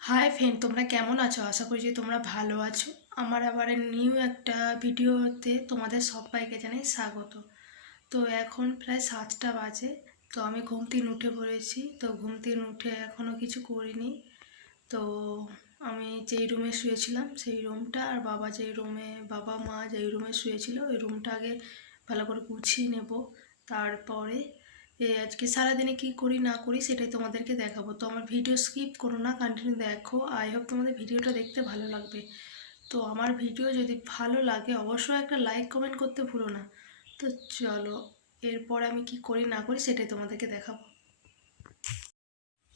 Hi friend, তোমরা কেমন আছো? আশা করি যে তোমরা ভালো আছো। আমার আবার নিউ একটা ভিডিওতে তোমাদের সবাইকে জানাই স্বাগত। তো এখন প্রায় 7টা বাজে। তো আমি ঘুম থেকে উঠে পড়েছি। তো ঘুম থেকে উঠে এখনও কিছু করিনি। তো আমি যেই রুমে শুয়েছিলাম সেই রুমটা আর বাবা মা যেই রুমে শুয়েছিল ওই রুমটা আগে ভালো করে গুছিয়ে নেব। তারপরে আজকে সারাদিনে কি করি না করি সেটাই তোমাদেরকে দেখাবো। তো আমার ভিডিও স্কিপ করো না, কন্টিনিউ দেখো। আই হোপ তোমাদের ভিডিওটা দেখতে ভালো লাগবে। তো আমার ভিডিও যদি ভালো লাগে অবশ্যই একটা লাইক কমেন্ট করতে ভুলো না। তো চলো, এরপর আমি কি করি না করি সেটাই তোমাদেরকে দেখাবো।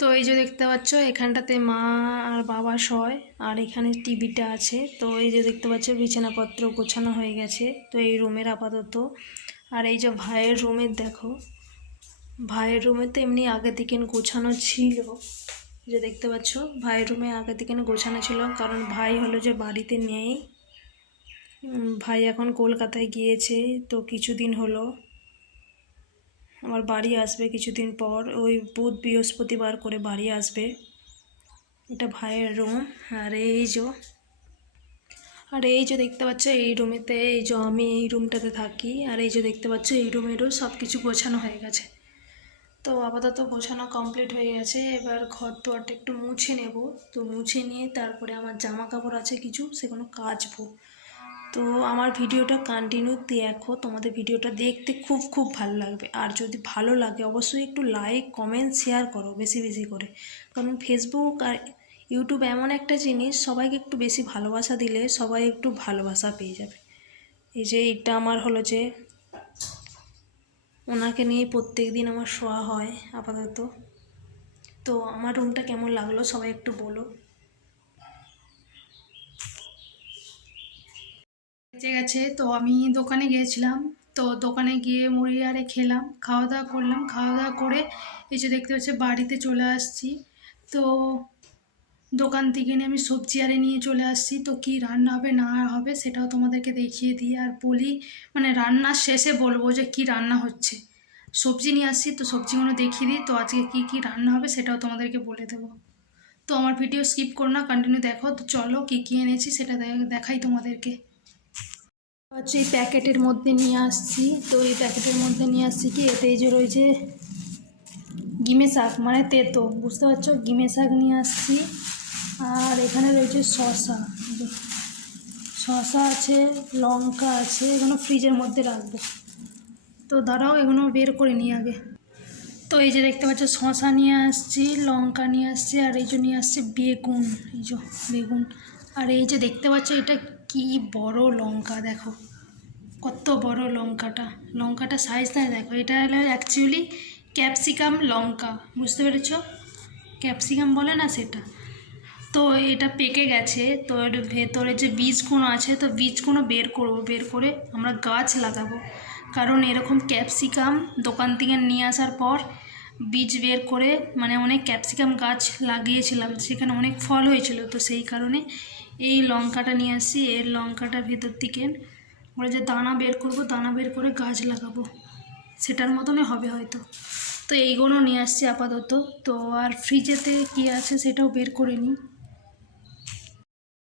তো এই যে দেখতে পাচ্ছ এখানটাতে মা আর বাবা শয়, আর এখানে টিভিটা আছে। তো এই যে দেখতে পাচ্ছ বিছানাপত্র গোছানো হয়ে গেছে তো এই রুমের আপাতত। আর এই যে ভাইয়ের রুমের দেখো, ভাইয়ের রুমে তো এমনি আগে থেকে গোছানো ছিল। যে দেখতে পাচ্ছ ভাইয়ের রুমে আগে থেকে গোছানো ছিল, কারণ ভাই হলো যে বাড়িতে নেই। ভাই এখন কলকাতায় গিয়েছে। তো কিছুদিন হলো আমার বাড়ি আসবে কিছুদিন পর, ওই বুধ বৃহস্পতিবার করে বাড়ি আসবে। এটা ভাইয়ের রুম। আর এই যে দেখতে পাচ্ছ এই রুমেতে, এই যে আমি এই রুমটাতে থাকি। আর এই যে দেখতে পাচ্ছ এই রুমেরও সব কিছু গোছানো হয়ে গেছে। তো আপাতত গোছানো কমপ্লিট হয়ে গেছে। এবার ঘর দোয়ারটা একটু মুছে নেব। তো মুছে নিয়ে তারপরে আমার জামা কাপড় আছে কিছু, সেগুলো কাচবো। তো আমার ভিডিওটা কন্টিনিউ দেখো, তোমাদের ভিডিওটা দেখতে খুব খুব ভালো লাগবে। আর যদি ভালো লাগে অবশ্যই একটু লাইক কমেন্ট শেয়ার করো বেশি বেশি করে, কারণ ফেসবুক আর ইউটিউব এমন একটা জিনিস, সবাইকে একটু বেশি ভালোবাসা দিলে সবাই একটু ভালোবাসা পেয়ে যাবে। এই যে এটা আমার হলো যে ওনাকে নিয়ে প্রত্যেক দিন আমার শোয়া হয় আপাতত। তো আমার রুমটা কেমন লাগলো সবাই একটু বলো। বেঁচে গেছে। তো আমি দোকানে গিয়েছিলাম। তো দোকানে গিয়ে মুড়ি আরে খেলাম, খাওয়া দাওয়া করলাম। খাওয়া দাওয়া করে এই যে দেখতে পাচ্ছি বাড়িতে চলে আসছি। তো দোকান থেকে নিয়ে আমি সবজি আরে নিয়ে চলে আসছি। তো কি রান্না হবে না হবে সেটাও তোমাদেরকে দেখিয়ে দিই আর বলি, মানে রান্নার শেষে বলবো যে কি রান্না হচ্ছে। সবজি নিয়ে আসছি তো সবজিগুলো দেখিয়ে দিই। তো আজকে কি কি রান্না হবে সেটাও তোমাদেরকে বলে দেবো। তো আমার ভিডিও স্কিপ করো না, কন্টিনিউ দেখো। তো চলো কি কি এনেছি সেটা দেখাই তোমাদেরকে। হচ্ছে এই প্যাকেটের মধ্যে নিয়ে আসছি। তো এই প্যাকেটের মধ্যে নিয়ে আসছি কি, এতে এই যে রয়েছে গিমে শাক, মানে তেতো, বুঝতে পারছো, গিমে শাক নিয়ে আসছি। আর এখানে রয়েছে শসা, শসা আছে, লঙ্কা আছে, এগুলো ফ্রিজের মধ্যে রাখবো। তো দাঁড়াও এগুলো বের করে নিই আগে। তো এই যে দেখতে পাচ্ছ শসা নিয়ে আসছি, লঙ্কা নিয়ে আসছি, আর এই যে নিয়ে আসছি বেগুন, এই যে বেগুন। আর এই যে দেখতে পাচ্ছ এটা কি বড় লঙ্কা, দেখো কত বড় লঙ্কাটা। লঙ্কাটা সাইজটা দেখো, এটা হলো অ্যাকচুয়ালি ক্যাপসিকাম লঙ্কা, বুঝতে পেরেছো? ক্যাপসিকাম বলে না সেটা। তো এটা পেকে গেছে। তো এর ভেতরে যে বীজগুলো আছে তো বীজগুলো বের করবো, বের করে আমরা গাছ লাগাবো। কারণ এরকম ক্যাপসিকাম দোকান থেকে নিয়ে আসার পর বীজ বের করে, মানে অনেক ক্যাপসিকাম গাছ লাগিয়েছিলাম, সেখানে অনেক ফল হয়েছিল। তো সেই কারণে এই লঙ্কাটা নিয়ে আসি। এর লঙ্কাটার ভেতর থেকে আমরা যে দানা বের করব, দানা বের করে গাছ লাগাবো, সেটার মতনই হবে হয়তো। তো এইগুলো নিয়ে আসছি আপাতত। তো আর ফ্রিজেতে কি আছে সেটাও বের করে নিই।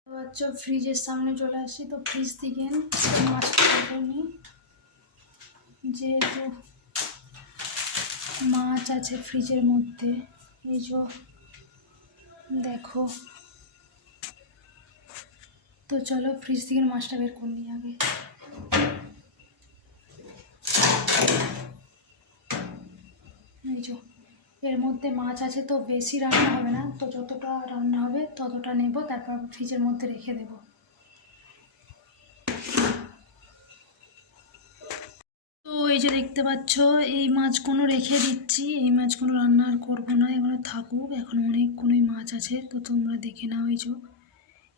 আচ্ছা, ফ্রিজের সামনে চলে আসি। তো ফ্রিজ থেকে মাছটা বের নিই, যেহেতু মাছ আছে ফ্রিজের মধ্যে। এই যে দেখো, তো চলো ফ্রিজ থেকে মাছটা বের করে নিই আগে। এই যে এর মধ্যে মাছ আছে, তো বেশি রান্না হবে না, তো যতটা রান্না হবে ততটা নেব, তারপর ফ্রিজের মধ্যে রেখে দেব। তো এই যে দেখতে পাচ্ছ এই মাছগুলো রেখে দিচ্ছি। এই মাছগুলো রান্না আর করবো না, এগুলো থাকুক। এখন অনেকগুলোই মাছ আছে, তো তোমরা দেখে নাও। এই যে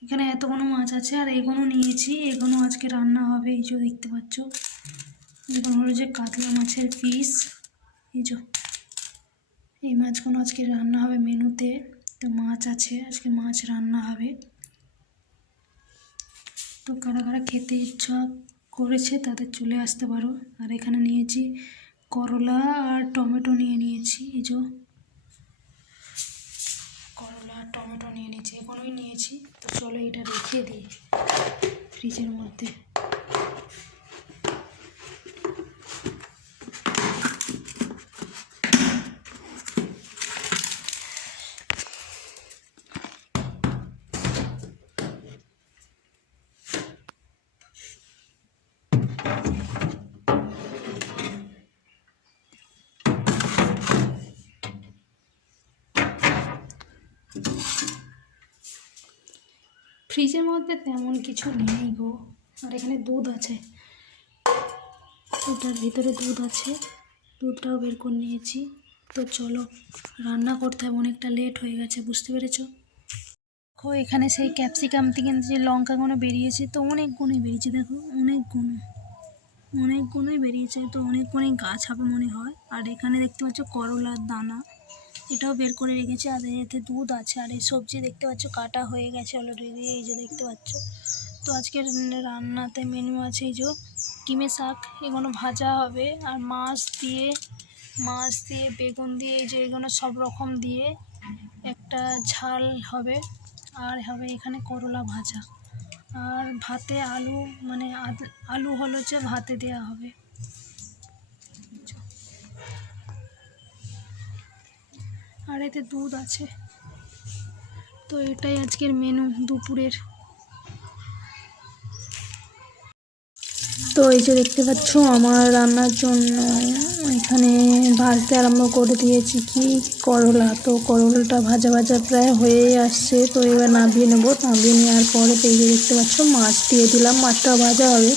এখানে এতগুলো মাছ আছে, আর এগুলো নিয়েছি, এগুলো আজকে রান্না হবে। এই যে দেখতে পাচ্ছ এগুলো হলো যে কাতলা মাছের পিস। এই যে এই মাছগুলো আজকে রান্না হবে মেনুতে। তো মাছ আছে, আজকে মাছ রান্না হবে। তো কারা কারা খেতে ইচ্ছা করেছে তাদের চলে আসতে পারো। আর এখানে নিয়েছি করলা আর টমেটো নিয়েছি। এই যে করলা আর টমেটো নিয়ে নিয়েছি, এখনোই নিয়েছি। তো চলো এটা রেখে দিই ফ্রিজের মধ্যে। ফ্রিজের মধ্যে তেমন কিছু নেই গো। আর এখানে দুধ আছে, এটার ভিতরে দুধ আছে, দুধটাও বের করে নিয়েছি। তো চলো রান্না করতে হবে, অনেকটা লেট হয়ে গেছে, বুঝতে পেরেছো? দেখো এখানে সেই ক্যাপসিকাম থেকে যে লঙ্কাগুলো বেরিয়েছে, তো অনেকগুলোই বেরিয়েছে, দেখো অনেকগুলোই বেরিয়েছে। তো অনেকগুলোই গাছ হবে মনে হয়। আর এখানে দেখতে পাচ্ছ করলার দানা, এটাও বের করে রেখেছে। আর এতে দুধ আছে। আর এই সবজি দেখতে পাচ্ছ কাটা হয়ে গেছে অলরেডি, এই যে দেখতে পাচ্ছ। তো আজকের রান্নাতে মেনু আছে এই যে কিমে শাক, এগুলো ভাজা হবে। আর মাছ দিয়ে বেগুন দিয়ে, এই যে এগুলো সব রকম দিয়ে একটা ঝাল হবে। আর হবে এখানে করলা ভাজা। আর ভাতে আলু, মানে আলু হলো যে ভাতে দেওয়া হবে। আর এতে দুধ আছে। তো এটাই আজকের মেনু দুপুরের। তো এই যে দেখতে পাচ্ছ আমার রান্নার জন্য এখানে ভাজতে আরম্ভ করে দিয়েছি কি করলা। তো করলাটা ভাজা প্রায় হয়েই আসছে। তো এবার নামিয়ে নেবো। নামিয়ে নেওয়ার পরে তো এই যে দেখতে পাচ্ছ মাছ দিয়ে দিলাম, মাছটাও ভাজা হবে।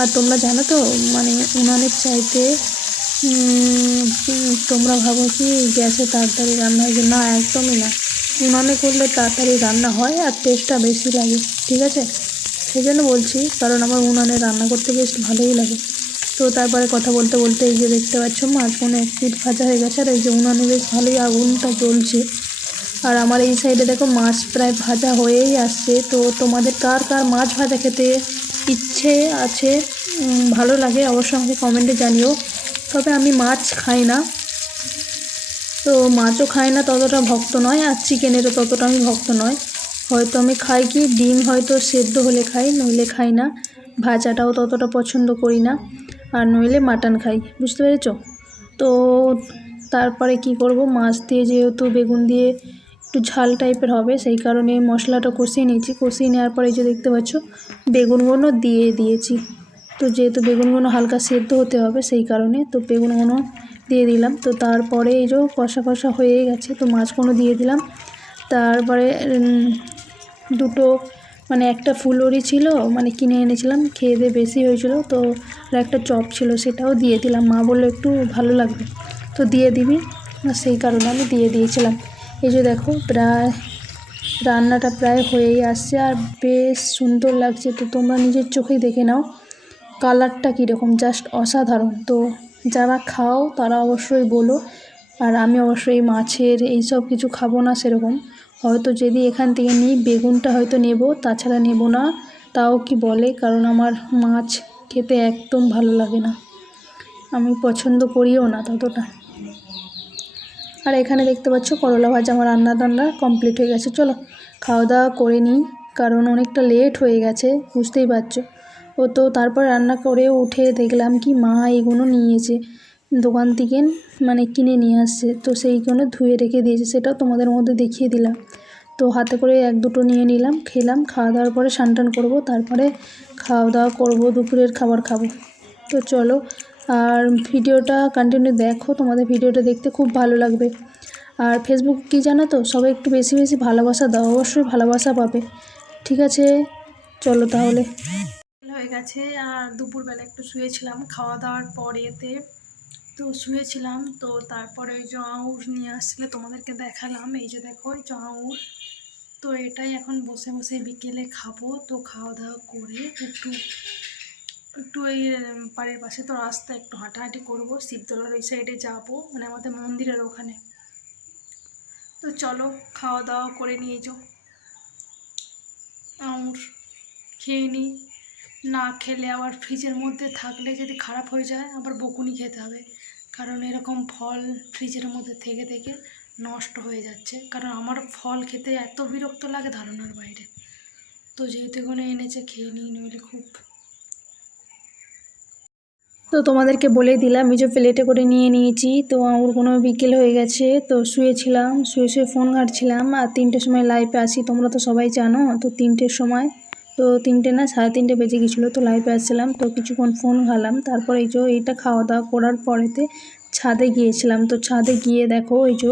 আর তোমরা জানো তো মানে উনানের চাইতে তোমরা ভাবো কি গ্যাসে তাড়াতাড়ি রান্না হয়, না একদমই না। উনানে করলে তাড়াতাড়ি রান্না হয় আর টেস্টটা বেশি লাগে, ঠিক আছে? সেই জন্য বলছি, কারণ আমার উনানে রান্না করতে বেশ ভালোই লাগে। তো তারপরে কথা বলতে বলতে এই যে দেখতে পাচ্ছ মাছগুলো এক পিঠ ভাজা হয়ে গেছে। আর এই যে উনানে বেশ ভালোই আগুনটা জ্বলছে। আর আমার এই সাইডে দেখো মাছ প্রায় ভাজা হয়েই আসছে। তো তোমাদের কার কার মাছ ভাজা খেতে ইচ্ছে আছে, ভালো লাগে, অবশ্যই আমাকে কমেন্টে জানিও। তবে আমি মাছ খাই না, তো মাছও খাই না, ততটা ভক্ত নয়। আর চিকেনেরও ততটা আমি ভক্ত নয়। হয়তো আমি খাই কি ডিম হয়তো সেদ্ধ হলে খাই, নইলে খাই না। ভাজাটাও ততটা পছন্দ করি না। আর নইলে মাটন খাই, বুঝতে পেরেছ? তো তারপরে কি করব, মাছ দিয়ে যেহেতু বেগুন দিয়ে একটু ঝাল টাইপের হবে, সেই কারণে মশলাটা কষিয়ে নিয়েছি। কষিয়ে নেওয়ার পরে যে দেখতে পাচ্ছ বেগুনগুলো দিয়ে দিয়েছি। তো যেহেতু বেগুনগুলো হালকা সেদ্ধ হতে হবে, সেই কারণে তো বেগুনগুলো দিয়ে দিলাম। তো তারপরে এই যে কষা হয়ে গেছে, তো মাছগুলো দিয়ে দিলাম। তারপরে দুটো মানে একটা ফুলুরি ছিল, মানে কিনে এনেছিলাম, খেয়ে দিয়ে বেশি হয়েছিল। তো আর একটা চপ ছিল, সেটাও দিয়ে দিলাম। মা বললো একটু ভালো লাগবে তো দিয়ে দিবি, আর সেই কারণে আমি দিয়ে দিয়েছিলাম। এই যে দেখো প্রায় রান্নাটা প্রায় হয়েই আসছে আর বেশ সুন্দর লাগছে। তো তোমরা নিজের চোখেই দেখে নাও কালারটা কীরকম, জাস্ট অসাধারণ। তো যারা খাও তারা অবশ্যই বলো। আর আমি অবশ্যই মাছের এইসব কিছু খাবো না সেরকম, হয়তো যদি এখান থেকে নিই বেগুনটা হয়তো নেব, তাছাড়া নেব না। তাও কি বলে, কারণ আমার মাছ খেতে একদম ভালো লাগে না, আমি পছন্দ করিও না ততটা। আর এখানে দেখতে পাচ্ছ করলা ভাজা আমার রান্না কমপ্লিট হয়ে গেছে। চলো খাওয়া দাওয়া করে নিই, কারণ অনেকটা লেট হয়ে গেছে, বুঝতেই পারছো। ও তো তারপর রান্না করে উঠে দেখলাম কি মা এগুলো নিয়েছে দোকান থেকে, মানে কিনে নিয়ে আসছে। তো সেইগুলো ধুয়ে রেখে দিয়েছে, সেটাও তোমাদের মধ্যে দেখিয়ে দিলাম। তো হাতে করে এক দুটো নিয়ে নিলাম, খেলাম। খাওয়া দাওয়ার পরে স্নান করবো, তারপরে খাওয়া দাওয়া করবো, দুপুরের খাবার খাবো। তো চলো আর ভিডিওটা কন্টিনিউ দেখো, তোমাদের ভিডিওটা দেখতে খুব ভালো লাগবে। আর ফেসবুক কি জানো তো, সবাই একটু বেশি ভালোবাসা দাও, অবশ্যই ভালোবাসা পাবে, ঠিক আছে? চলো তাহলে। হয়ে গেছে আর দুপুরবেলা একটু শুয়েছিলাম খাওয়া দাওয়ার পরেতে, তো শুয়েছিলাম। তো তারপরে ওই যে আঙুর নিয়ে আসছিলে, তোমাদেরকে দেখালাম, এই যে দেখো এই যে আঙুর। তো এটাই এখন বসে বিকেলে খাবো। তো খাওয়া দাওয়া করে একটু এই বাড়ির পাশে তো রাস্তা, একটু হাঁটাহাঁটি করবো, শিবতলার ওই সাইডে যাবো, মানে আমাদের মন্দিরের ওখানে। তো চলো খাওয়া দাওয়া করে নিয়ে যাও, আঙুর খেয়ে নিই। না খেলে আবার ফ্রিজের মধ্যে থাকলে যদি খারাপ হয়ে যায় আবার বকুনি খেতে হবে, কারণ এরকম ফল ফ্রিজের মধ্যে থেকে নষ্ট হয়ে যাচ্ছে, কারণ আমার ফল খেতে এত বিরক্ত লাগে ধারণার বাইরে। তো যেহেতু এখানে এনেছে খেয়ে নিই, নইলে খুব। তো তোমাদেরকে বলেই দিলাম, এই যে প্লেটে করে নিয়ে নিয়েছি। তো আমার কোনো বিকেল হয়ে গেছে, তো শুয়ে শুয়ে ফোন ঘাঁটছিলাম। আর 3টের সময় লাইভে আসি, তোমরা তো সবাই জানো। তো 3টের সময়, তো 3টে না 3:30 বেজে গেছিলো, তো লাইভে আসছিলাম। তো কিছুক্ষণ ফোন ঘালাম, তারপর এই যে এইটা খাওয়া দাওয়া করার পরেতে ছাদে গিয়েছিলাম। তো ছাদে গিয়ে দেখো এই যে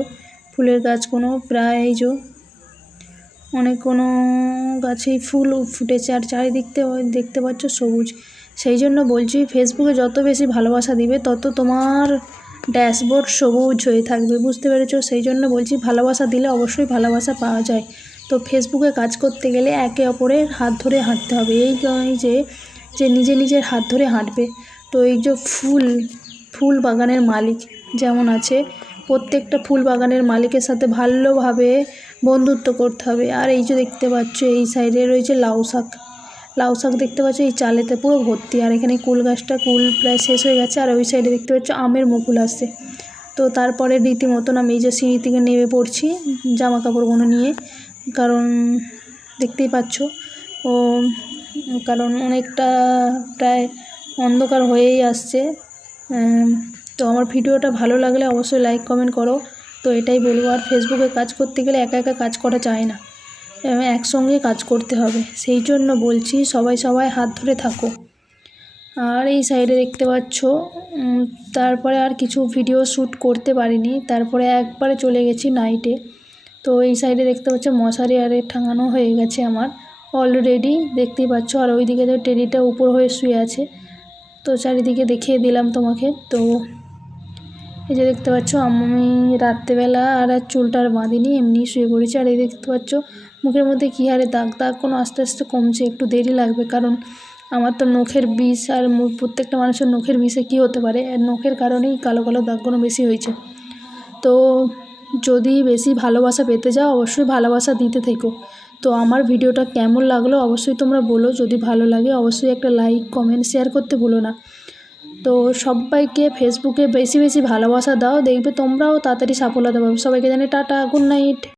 ফুলের গাছ কোনো প্রায় এই যে অনেক কোনো গাছেই ফুল ফুটেছে, আর চারিদিকতে দেখতে পাচ্ছ সবুজ। সেই জন্য বলছি, ফেসবুকে যত বেশি ভালোবাসা দিবে তত তোমার ড্যাশবোর্ড সবুজ হয়ে থাকবে, বুঝতে পেরেছো? সেই জন্য বলছি, ভালোবাসা দিলে অবশ্যই ভালোবাসা পাওয়া যায়। তো ফেসবুকে কাজ করতে গেলে একে অপরের হাত ধরে হাঁটতে হবে। এই যে নিজের হাত ধরে হাঁটবে। তো এই যে ফুল বাগানের মালিক যেমন আছে, প্রত্যেকটা ফুল বাগানের মালিকের সাথে ভালোভাবে বন্ধুত্ব করতে হবে। আর এই যে দেখতে পাচ্ছ এই সাইডে রয়েছে লাউ শাক দেখতে পাচ্ছ, এই চালেতে পুরো ভর্তি। আর এখানে কুল গাছটা কুল প্রায় শেষ হয়ে গেছে। আর ওই সাইডে দেখতে পাচ্ছ আমের মুকুল আসছে। তো তারপরে রীতিমতন আমি এই যে সিঁড়ি থেকে নেমে পড়ছি জামা কাপড়গুলো নিয়ে, কারণ দেখতেই পাচ্ছ ও, কারণ অনেকটা প্রায় অন্ধকার হয়েই আসছে। তো আমার ভিডিওটা ভালো লাগলে অবশ্যই লাইক কমেন্ট করো। তো এটাই বলবো। আর ফেসবুকে কাজ করতে গেলে একা একা কাজ করা যায় না, একসঙ্গে কাজ করতে হবে। সেই জন্য বলছি, সবাই হাত ধরে থাকো। আর এই সাইডে দেখতে পাচ্ছ, তারপরে আর কিছু ভিডিও শ্যুট করতে পারিনি, তারপরে একবারে চলে গেছি নাইটে। তো এই সাইডে দেখতে পাচ্ছ মশারি আরে টাঙানো হয়ে গেছে আমার অলরেডি, দেখতেই পাচ্ছ। আর ওইদিকে যে টেডিটা উপর হয়ে শুয়ে আছে, তো চারিদিকে দেখিয়ে দিলাম তোমাকে। তো এই যে দেখতে পাচ্ছ আমি রাত্রেবেলা আর চুলটার বাঁধিনি, এমনি শুয়ে পড়েছি। আর এই দেখতে পাচ্ছ মুখের মধ্যে কী হারে দাগ কোনো আস্তে আস্তে কমছে, একটু দেরি লাগবে, কারণ আমার তো নখের বিষ। আর প্রত্যেকটা মানুষের নখের বিষে কী হতে পারে, নখের কারণেই কালো কালো দাগগুলো বেশি হয়েছে। তো যদি বেশি ভালোবাসা পেতে যাও, অবশ্যই ভালোবাসা দিতে থেকো। তো আমার ভিডিওটা কেমন লাগলো অবশ্যই তোমরা বলো। যদি ভালো লাগে অবশ্যই একটা লাইক কমেন্ট শেয়ার করতে ভুলো না। তো সবাইকে ফেসবুকে বেশি ভালোবাসা দাও, দেখবে তোমরাও তাড়াতাড়ি সাফল্যতা পাবে। সবাইকে জানাই টাটা, গুড নাইট।